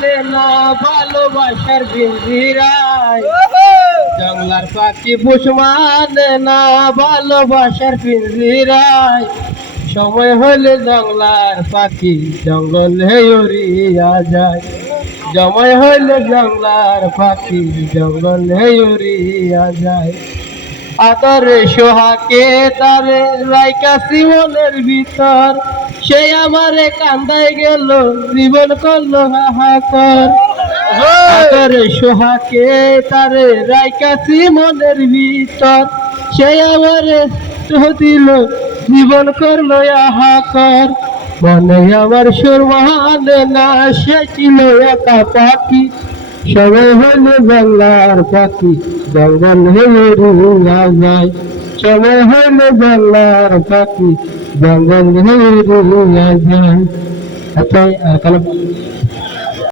মানে না ভালোবাসার পিঞ্জিরায়, জঙ্গলার পাখি পোষ মানে না ভালোবাসার পিঞ্জিরায়। সময় হলে জঙ্গলার পাখি জঙ্গলে উড়িয়া যায়, সময় হইলে জঙ্গলার পাখি জঙ্গলে উড়িয়া যায়। আদরে সোহাকে তারে রাইকাছি মনের ভিতর, সে আমারে কান্দায় গেল জীবন করলো হাহাকার। আদরে সোহাকে তারে রাইকাছি মনের ভিতর, সে আমারে দিল জীবন করলো হাহাকার। মনে আমার সুর মানে না, সে ছিল একা পাখি, সময় হলে বাংলার পাখি জঙ্গল হলে উড়িয়া যায়, সময় হলে বাংলার পাখি জঙ্গল হলে উড়িয়া যায়। আচ্ছা,